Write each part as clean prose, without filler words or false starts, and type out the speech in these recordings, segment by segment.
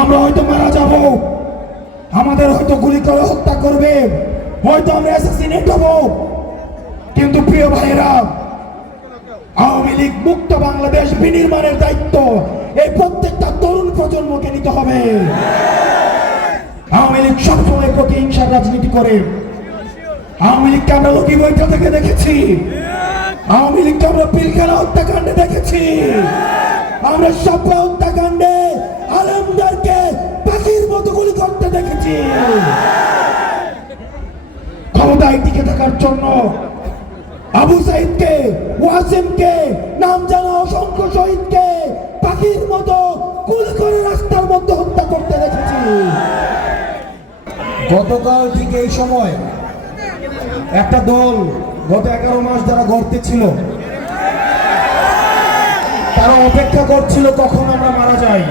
আমরা হয়তো মারা যাব, আমাদের হয়তো গুলি করে হত্যা করবে, হয়তো আমরা অ্যাসাসিনেট হব, কিন্তু প্রিয় ভাইরা, আওয়ামী লীগ মুক্ত বাংলাদেশ বিনির্মাণের দায়িত্ব এই প্রত্যেকটা তরুণ প্রজন্মকে নিতে হবে। আওয়ামী লীগ সবসময় প্রতিহিংসার রাজনীতি করে। আওয়ামী লীগকে আমরা লোকি বৈঠক থেকে দেখেছি, আওয়ামী লীগকে আমরা পিলখানা হত্যাকাণ্ডে দেখেছি, আমরা সাপড়া হত্যাকাণ্ডে আলেমদেরকে পাখির মতো গুলি করতে দেখেছি। ক্ষমতায় টিকে থাকার জন্য আবু সাইদকে, ওয়াসিমকে, নাম জানা অসংখ্য শহীদকে পাখির মতো গুলি করে রাস্তার মধ্যে হত্যা করতে দেখেছি। গতকাল ঠিক এই সময় একটা দল গত 11 মাস যারা গড়তে ছিল, তারা অপেক্ষা করছিল কখন আমরা মারা যাই।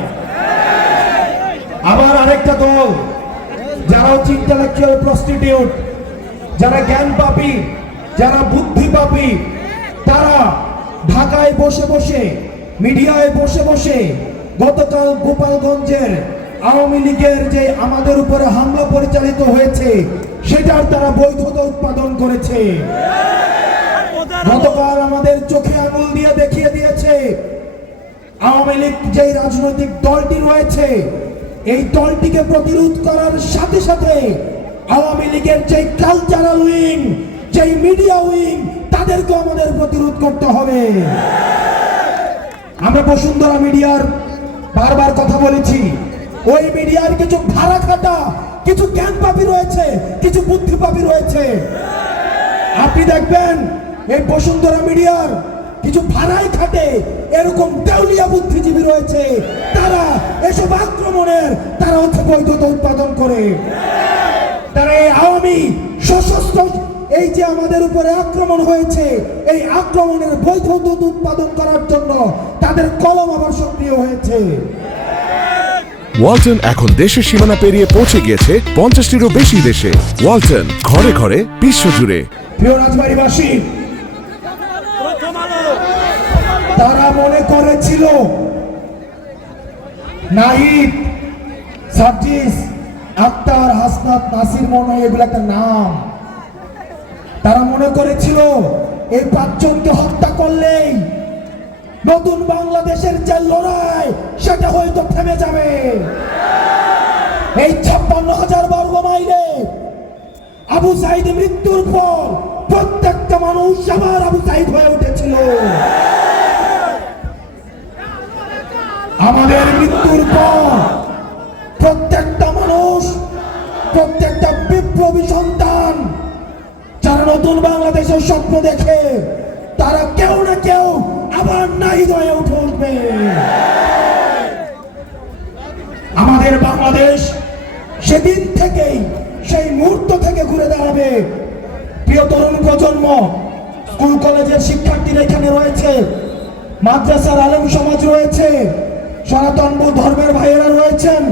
আবার আরেকটা দল যারা হচ্ছে ইন্টেলেকচুয়াল প্রস্টিটিউট, যারা জ্ঞান পাপী, যারা বুদ্ধি পাপী, তারা ঢাকায় বসে বসে, মিডিয়ায় বসে বসে গতকাল গোপালগঞ্জের আওয়ামী লীগের যে আমাদের উপরে হামলা পরিচালিত হয়েছে সেটার তারা বৈধতা উৎপাদন করেছে। গতকাল আমাদের চোখে আঙুল দিয়ে দেখিয়ে দিয়েছে আওয়ামী লীগ যেই রাজনৈতিক দলটি রয়েছে, এই দলটিকে প্রতিরোধ করার সাথে সাথে আওয়ামী লীগের যে কালচারাল উইং, যে মিডিয়া উইং, তাদেরকে আমাদের প্রতিরোধ করতে হবে। আমরা বসুন্ধরা মিডিয়ার বারবার কথা বলেছি, ওই মিডিয়ার কিছু ভাড়া খাটা, কিছু জ্ঞান পাপী রয়েছে, কিছু বুদ্ধি পাপী রয়েছে। আপনি দেখবেন এই বসুন্ধরা মিডিয়ার কিছু ভাড়ায় খাটে এরকম দেউলিয়া বুদ্ধিজীবী রয়েছে, তারা এসব আক্রমণের তারা হচ্ছে বৈধতা উৎপাদন করে। তারা এই আওয়ামী সশস্ত্র এই যে আমাদের উপরে আক্রমণ হয়েছে, এই আক্রমণের বৈধতা উৎপাদন করার জন্য তাদের কলম আবার সক্রিয় হয়েছে। ওয়ালটন এখন দেশের সীমানা পেরিয়ে পৌঁছে গিয়েছে 50টিরও বেশি দেশে। ওয়ালটন, ঘরে ঘরে, বিশ্বজুড়ে। প্রিয় রাজবাড়ীবাসী, তারা মনে করেছিল নাহিদ, সার্জিস, আক্তার, হাসনাত, নাসির, মনে এগুলো একটা নাম। তারা মনে করেছিল এই 5 জনকে হত্যা করলেই নতুন বাংলাদেশের যে লড়াই সেটা হয়তো থেমে যাবে। এই 56,000 বর্গ মাইলে আবু সাইদ মৃত্যুর পর প্রত্যেকটা মানুষ আবার আবু সাইদ হয়ে উঠেছিল। আমাদের মৃত্যুর পর প্রত্যেকটা মানুষ, প্রত্যেকটা বিপ্লবী সন্তান যারা নতুন বাংলাদেশের স্বপ্ন দেখে, তারা কেউ না কেউ আবার নাহিদ হয়ে উঠে উঠবে। আমাদের বাংলাদেশ সেদিন থেকেই, সেই মুহূর্ত থেকে ঘুরে দাঁড়াবে। প্রিয় তরুণ প্রজন্ম, স্কুল কলেজের শিক্ষার্থীরা এখানে রয়েছে, মাদ্রাসার আলেম সমাজ রয়েছে, সনাতন ধর্মের ভাইয়েরা রয়েছেন,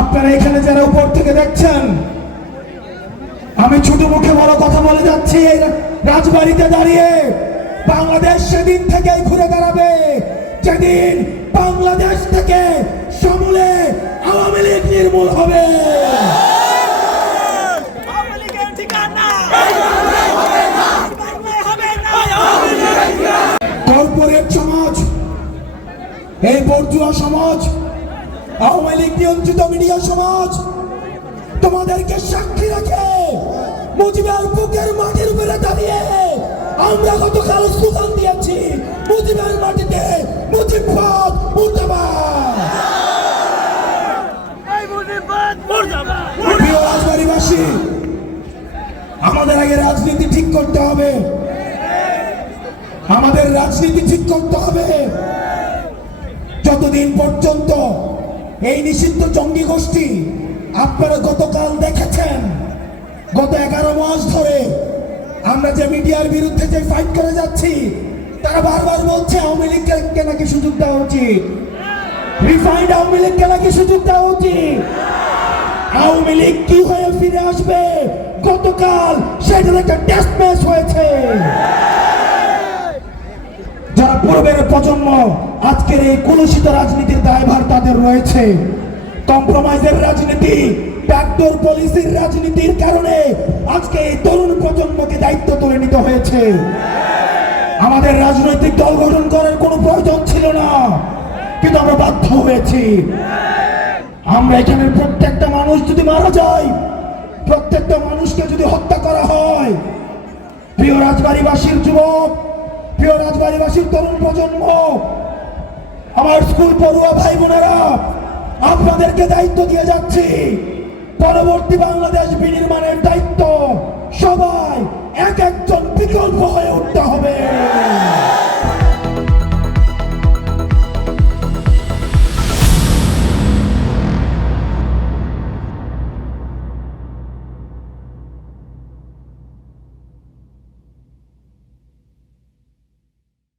আপনারা এখানে যারা উপর থেকে দেখছেন, আমি ছোট মুখে বড় কথা বলে যাচ্ছি, এই রাজবাড়িতে দাঁড়িয়ে বাংলাদেশ সেদিন থেকেই ঘুরে দাঁড়াবে যেদিন বাংলাদেশ থেকে সমূলে আওয়ামী লীগ নির্মূল হবে। কর্পোরেট সমাজ, এই বর্জুয়া সমাজ, আওয়ামী লীগ নিয়ন্ত্রিত মিডিয়া সমাজ তোমাদেরকে সাক্ষী রাখে মুজিবের বুকের মাটির উপরে দাঁড়িয়ে আমরা গতকাল স্লোগান দিয়েছি, মুজিবের মাটিতে মুজিববাদ মুর্দাবাদ। প্রিয় রাজবাড়ীবাসী, আমাদের আগে রাজনীতি ঠিক করতে হবে, আমাদের রাজনীতি ঠিক করতে হবে। যতদিন পর্যন্ত এই নিষিদ্ধ জঙ্গি গোষ্ঠী, আপনারা গতকাল দেখেছেন, গত 11 মাস ধরে আমরা যে মিডিয়ার বিরুদ্ধে যে ফাইট করে যাচ্ছি, তারা বারবার বলছে আওয়ামী লীগকে নাকি সুযোগ দেওয়া উচিত, রিফাইন্ড আওয়ামী লীগকে নাকি সুযোগ দেওয়া উচিত। আওয়ামী লীগ কি হয়ে ফিরে আসবে গতকাল সেটার একটা টেস্ট ম্যাচ হয়েছে। যারা পূর্বের প্রজন্ম, আজকের এই কলুষিত রাজনীতির দায়ভার তাদের রয়েছে। কম্প্রোমাইজের রাজনীতি, ব্যাকডোর পলিসির রাজনীতির কারণে আজকে এই তরুণ প্রজন্মকে দায়িত্ব তুলে নিতে হয়েছে। আমাদের রাজনৈতিক দল গঠন করার কোনো প্রয়োজন ছিল না, কিন্তু আমরা বাধ্য হয়েছি। আমরা এখানের প্রত্যেকটা মানুষ যদি মারা যায়, প্রত্যেকটা মানুষকে যদি হত্যা করা হয়, প্রিয় রাজবাড়ীবাসীর যুবক, প্রিয় রাজবাড়ীবাসীর তরুণ প্রজন্ম, আমার স্কুল পড়ুয়া ভাই বোনেরা, আপনাদেরকে দায়িত্ব দিয়ে যাচ্ছি। পরবর্তী বাংলাদেশ বিনির্মাণের দায়িত্ব সবাই এক একজন বিকল্প হয়ে উঠতে হবে।